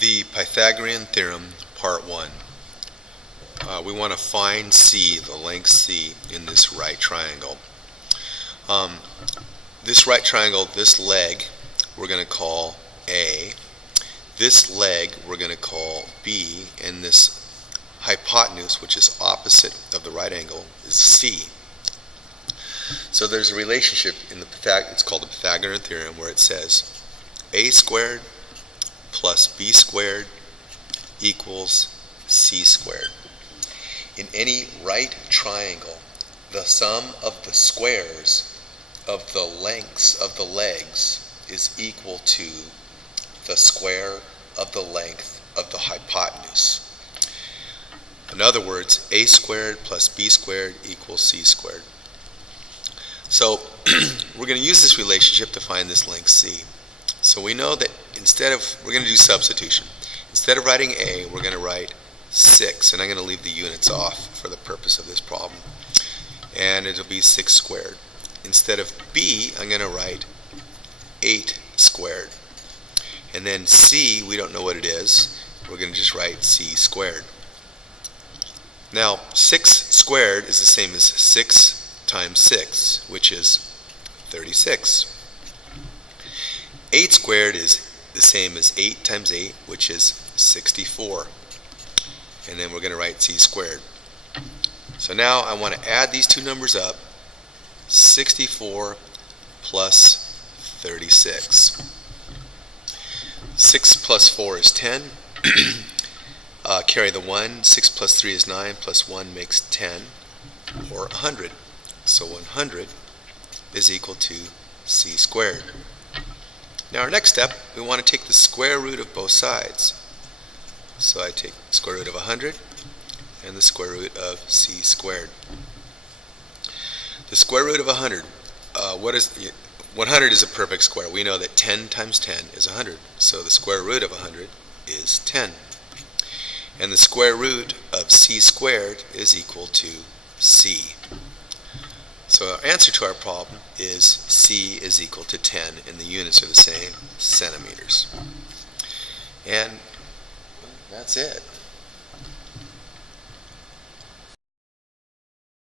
The Pythagorean Theorem, Part 1. We want to find C, the length C, in this right triangle. This right triangle, this leg, we're going to call A. This leg, we're going to call B. And this hypotenuse, which is opposite of the right angle, is C. So there's a relationship in the it's called the Pythagorean Theorem, where it says A squared plus B squared equals C squared. In any right triangle, the sum of the squares of the lengths of the legs is equal to the square of the length of the hypotenuse. In other words, A squared plus B squared equals C squared. So we're going to use this relationship to find this length C. So we know that we're going to do substitution. Instead of writing A, we're going to write 6, and I'm going to leave the units off for the purpose of this problem. And it'll be 6 squared. Instead of B, I'm going to write 8 squared. And then C, we don't know what it is. We're going to just write C squared. Now, 6 squared is the same as 6 times 6, which is 36. 8 squared is the same as 8 times 8, which is 64. And then we're going to write C squared. So now I want to add these two numbers up. 64 plus 36. 6 plus 4 is 10. Carry the 1. 6 plus 3 is 9. Plus 1 makes 10, or 100. So 100 is equal to C squared. Now our next step, we want to take the square root of both sides. So I take the square root of 100 and the square root of C squared. The square root of 100, 100 is a perfect square. We know that 10 times 10 is 100. So the square root of 100 is 10. And the square root of C squared is equal to C. So our answer to our problem is C is equal to 10, and the units are the same, centimeters. And that's it.